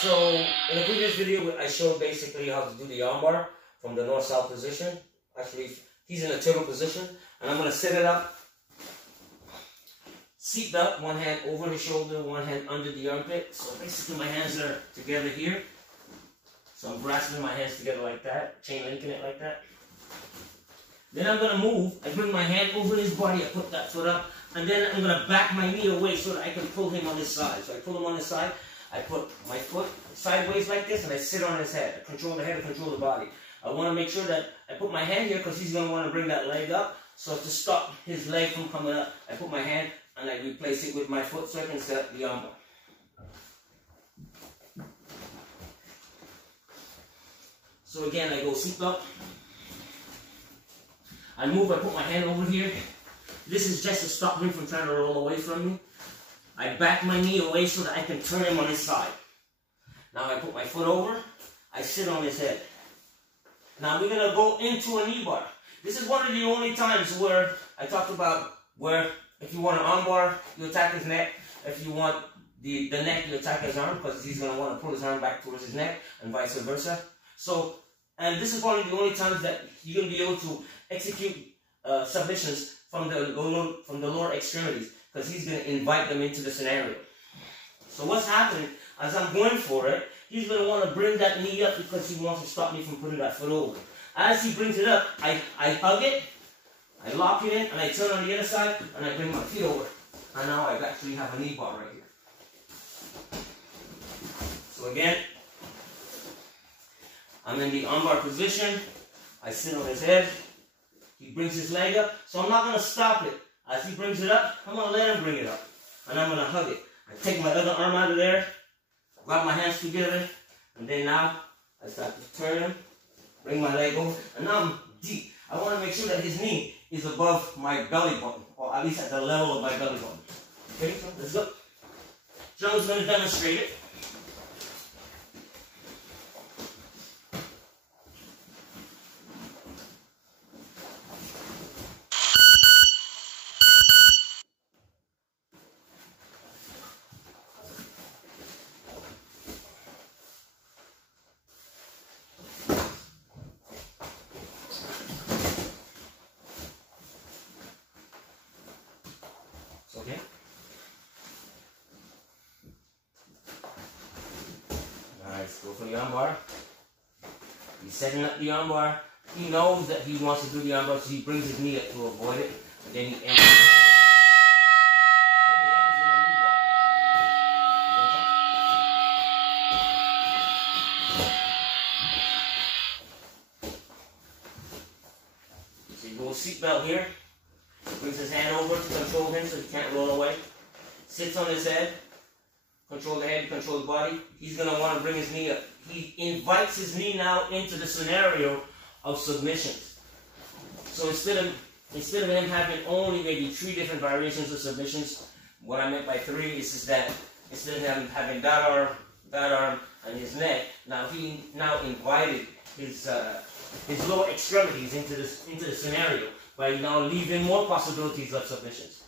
So in the previous video, I showed basically how to do the armbar from the north-south position. Actually, he's in a turtle position, and I'm going to set it up. Seat belt, one hand over the shoulder, one hand under the armpit. So basically my hands are together here. So I'm grasping my hands together like that, chain linking it like that. Then I'm going to move. I bring my hand over his body, I put that foot up, and then I'm going to back my knee away so that I can pull him on his side. So I pull him on his side, I put my foot sideways like this, and I sit on his head. I control the head, I control the body. I want to make sure that I put my hand here because he's going to want to bring that leg up. So to stop his leg from coming up, I put my hand and I replace it with my foot so I can set the armbar. So again, I go seatbelt. I move, I put my hand over here. This is just to stop him from trying to roll away from me. I back my knee away so that I can turn him on his side. Now I put my foot over, I sit on his head. Now we're going to go into a knee bar. This is one of the only times where I talked about where if you want an arm bar, you attack his neck. If you want the neck, you attack his arm because he's going to want to pull his arm back towards his neck and vice versa. So, and this is one of the only times that you're going to be able to execute submissions from the lower extremities because he's going to invite them into the scenario. So what's happening as I'm going for it, he's going to want to bring that knee up because he wants to stop me from putting that foot over. As he brings it up, I hug it, I lock it in, and I turn on the other side, and I bring my feet over. And now I actually have a knee bar right here. So again, I'm in the armbar position. I sit on his head. He brings his leg up. So I'm not going to stop it. As he brings it up, I'm going to let him bring it up. And I'm going to hug it. I take my other arm out of there, grab my hands together, and then now I start to turn him, bring my leg over, and now I'm deep. I want to make sure that his knee is above my belly button, or at least at the level of my belly button. Okay, so let's go. Chung's going to demonstrate it. Okay. Nice. Go for the armbar. He's setting up the armbar. He knows that he wants to do the armbar, so he brings his knee up to avoid it, and then he ends. So he goes seatbelt here. Brings his hand over to control him so he can't roll away. Sits on his head. Control the head, control the body. He's going to want to bring his knee up. He invites his knee now into the scenario of submissions. So instead of him having only maybe 3 different variations of submissions, what I meant by 3 is that instead of him having that arm, and his neck, now he invited his lower extremities into the scenario by now leaving more possibilities of submissions.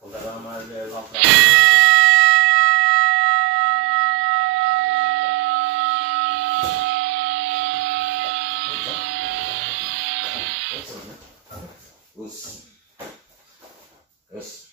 Pull that arm out of there, lock that. Yes.